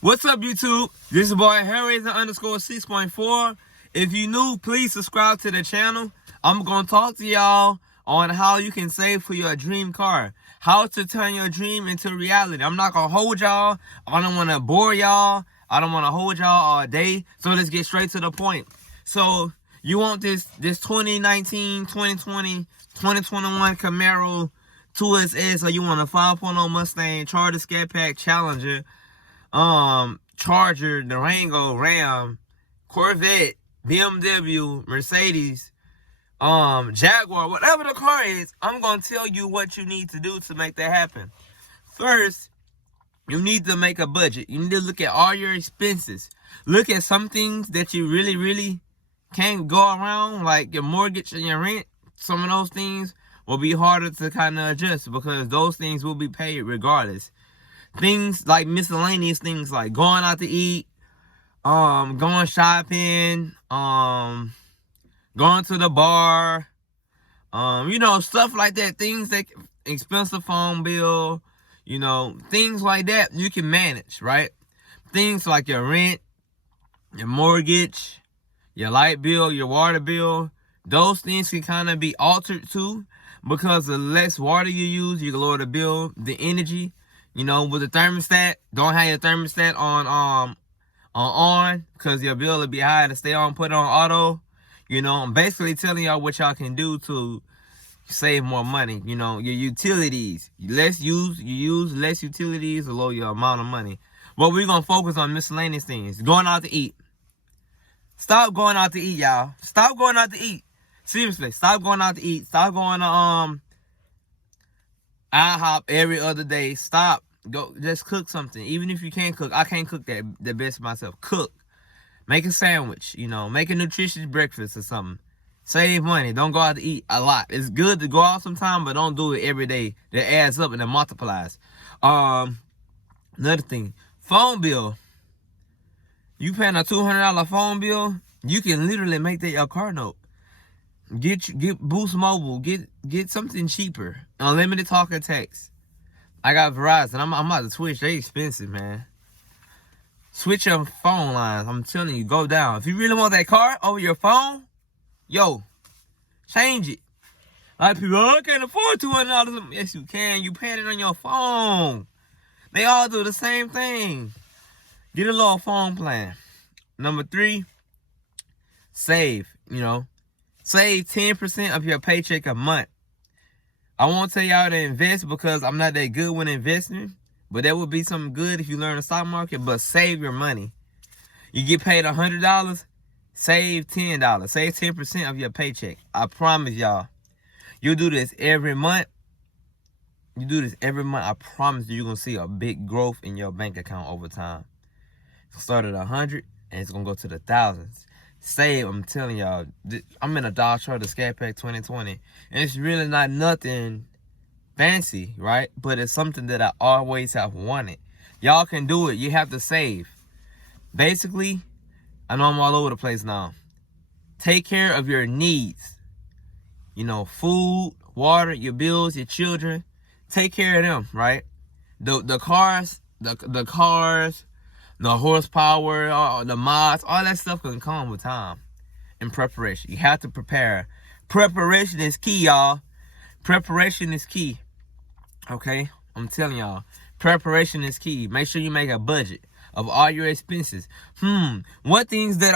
What's up, YouTube? This is boy Hellraiser_6.4. If you new, please subscribe to the channel. I'm gonna talk to y'all on how you can save for your dream car, how to turn your dream into reality. I'm not gonna hold y'all. I don't want to bore y'all. I don't want to hold y'all all day. So let's get straight to the point. So you want this 2019, 2020, 2021 Camaro 2SS, or you want a 5.0 Mustang, Charger, Scat Pack, Challenger, Charger, Durango, Ram, Corvette, BMW, Mercedes, Jaguar, whatever the car is, I'm gonna tell you what you need to do to make that happen. First, you need to make a budget. You need to look at all your expenses. Look at some things that you really can't go around, like your mortgage and your rent. Some of those things will be harder to kind of adjust because those things will be paid regardless. Things like miscellaneous things like going out to eat, going shopping, going to the bar, stuff like that. Things that expensive phone bill, things like that you can manage, right? Things like your rent, your mortgage, your light bill, your water bill, those things can kind of be altered too, because the less water you use, you can lower the bill, the energy. With the thermostat, don't have your thermostat on because your bill will be high. To stay on, put it on auto. I'm basically telling y'all what y'all can do to save more money. Your utilities. You use less utilities to lower your amount of money. But we're gonna focus on miscellaneous things. Going out to eat. Stop going out to eat, y'all. Stop going out to eat. Seriously, stop going out to eat. Stop going to IHOP every other day. Stop. Go just cook something. Even if you can't cook, I can't cook the best myself. Cook. Make a sandwich, make a nutritious breakfast or something. Save money. Don't go out to eat a lot. It's good to go out sometime, but don't do it every day. That adds up and it multiplies. Another thing, phone bill. You paying a $200 phone bill, you can literally make that your car note. Get Boost Mobile. Get something cheaper. Unlimited talk and text. I got Verizon. I'm about to switch. They expensive, man. Switch your phone lines. I'm telling you, go down. If you really want that car over your phone, change it. A lot of people, I can't afford $200. Yes, you can. You paying it on your phone. They all do the same thing. Get a little phone plan. Number 3, save. Save 10% of your paycheck a month. I won't tell y'all to invest because I'm not that good with investing, but that would be something good if you learn the stock market. But save your money. You get paid $100, save $10. Save 10% of your paycheck. I promise y'all. You do this every month. I promise you're going to see a big growth in your bank account over time. Start at 100 and it's going to go to the thousands. Save, I'm telling y'all. I'm in a Dodge Charger Scat Pack 2020, and it's really not nothing fancy, right? But it's something that I always have wanted. Y'all can do it. You have to save. Basically, I know I'm all over the place now. Take care of your needs. Food, water, your bills, your children. Take care of them, right? The cars, the horsepower, the mods, all that stuff can come with time and preparation. You have to prepare. Preparation is key, y'all. Preparation is key. Okay? I'm telling y'all. Preparation is key. Make sure you make a budget of all your expenses. What things that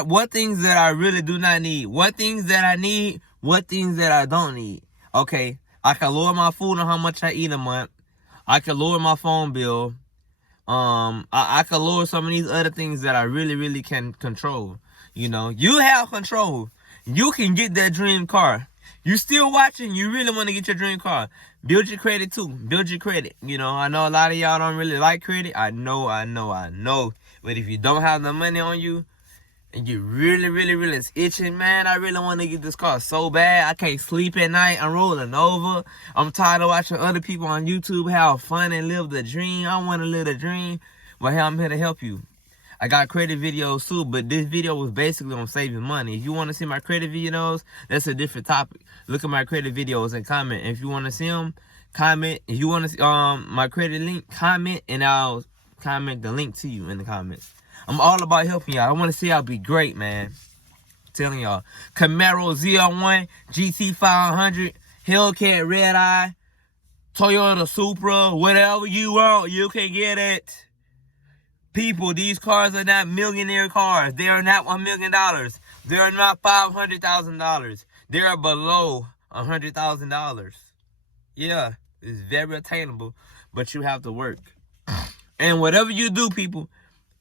I really do not need? What things that I need? What things that I don't need? Okay? I can lower my food on how much I eat a month. I can lower my phone bill. I can lower some of these other things that I really can control. You have control. You can get that dream car. You still watching, you really want to get your dream car. Build your credit too. Build your credit. I know a lot of y'all don't really like credit. I know. But if you don't have the money on you, and you really is itching, man, I really want to get this car so bad. I can't sleep at night. I'm rolling over. I'm tired of watching other people on YouTube have fun and live the dream. I want to live the dream. Well, hey, I'm here to help you. I got credit videos too, but this video was basically on saving money. If you want to see my credit videos, that's a different topic. Look at my credit videos and comment. If you want to see them, comment. If you want to see my credit link, comment, and I'll comment the link to you in the comments. I'm all about helping y'all. I want to see y'all be great, man. I'm telling y'all. Camaro ZL1, GT500, Hellcat Red Eye, Toyota Supra, whatever you want, you can get it. People, these cars are not millionaire cars. They are not $1 million. They are not $500,000. They are below $100,000. Yeah, it's very attainable, but you have to work. And whatever you do, people,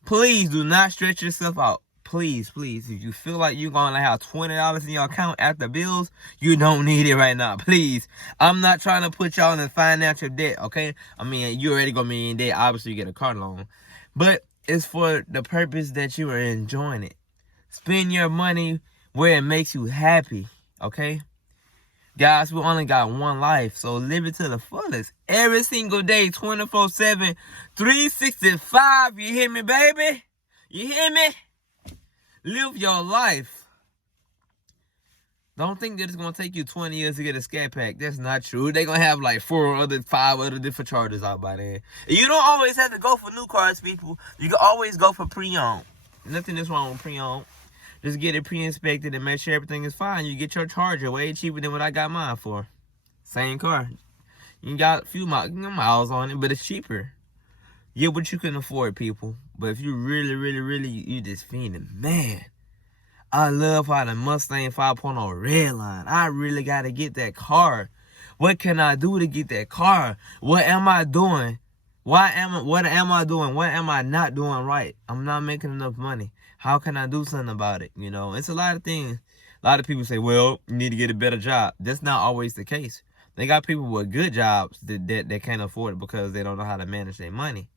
please do not stretch yourself out. Please, please, if you feel like you're going to have $20 in your account after bills, you don't need it right now. Please. I'm not trying to put y'all in financial debt, okay? I mean, you already going to be in debt. Obviously, you get a car loan. But it's for the purpose that you are enjoying it. Spend your money where it makes you happy, okay? Guys, we only got one life, so live it to the fullest. Every single day, 24/7, 365. You hear me, baby? You hear me? Live your life. Don't think that it's going to take you 20 years to get a Scat Pack. That's not true. They're going to have like 5 other different chargers out by then. And you don't always have to go for new cars, people. You can always go for pre-owned. Nothing is wrong with pre-owned. Just get it pre-inspected and make sure everything is fine. You get your charger way cheaper than what I got mine for. Same car. You got a few miles on it, but it's cheaper. Get what you can afford, people. But if you really, you just fiending, man. I love how the Mustang 5.0 Redline. I really got to get that car. What can I do to get that car? What am I doing? What am I doing? What am I not doing right? I'm not making enough money. How can I do something about it? You know, it's a lot of things. A lot of people say, well, you need to get a better job. That's not always the case. They got people with good jobs that can't afford it because they don't know how to manage their money.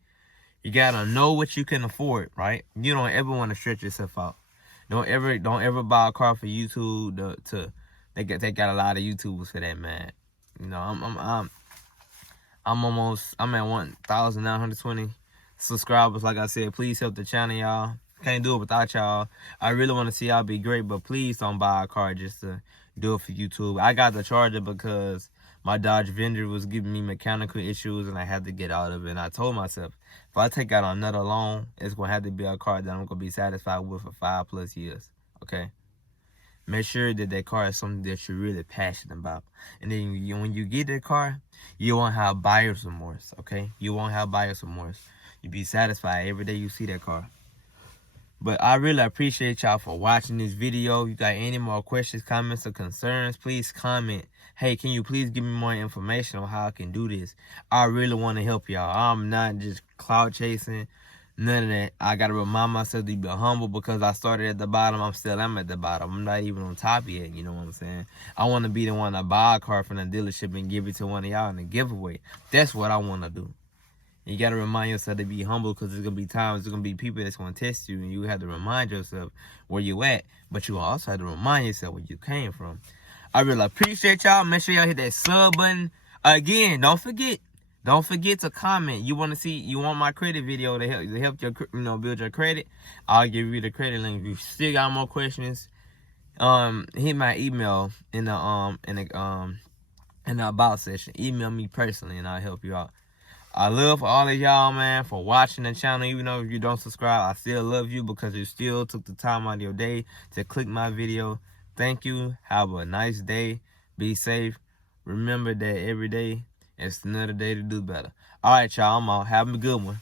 You got to know what you can afford, right? You don't ever want to stretch yourself out. Don't ever buy a car for YouTube. They got a lot of YouTubers for that, man. You know, I'm at 1,920 subscribers. Like I said, please help the channel, y'all. Can't do it without y'all. I really want to see y'all be great, but please don't buy a car just to do it for YouTube. I got the Charger because my Dodge Avenger was giving me mechanical issues and I had to get out of it. And I told myself, if I take out another loan, it's going to have to be a car that I'm going to be satisfied with for 5+ years. Okay? Make sure that that car is something that you're really passionate about. And then when you get that car, you won't have buyer's remorse. Okay? You won't have buyer's remorse. You'll be satisfied every day you see that car. But I really appreciate y'all for watching this video. If you got any more questions, comments, or concerns, please comment. Hey, can you please give me more information on how I can do this? I really want to help y'all. I'm not just cloud chasing, none of that. I got to remind myself to be humble because I started at the bottom. I'm at the bottom. I'm not even on top yet, you know what I'm saying? I want to be the one to buy a car from the dealership and give it to one of y'all in a giveaway. That's what I want to do. You got to remind yourself to be humble because there's going to be times, there's going to be people that's going to test you and you have to remind yourself where you at. But you also have to remind yourself where you came from. I really appreciate y'all. Make sure y'all hit that sub button. Again, don't forget to comment. You want my credit video to help your, build your credit. I'll give you the credit link. If you still got more questions, hit my email in the about section. Email me personally and I'll help you out. I love all of y'all, man, for watching the channel. Even though if you don't subscribe, I still love you because you still took the time out of your day to click my video. Thank you. Have a nice day. Be safe. Remember that every day it's another day to do better. All right, y'all. I'm out. Have a good one.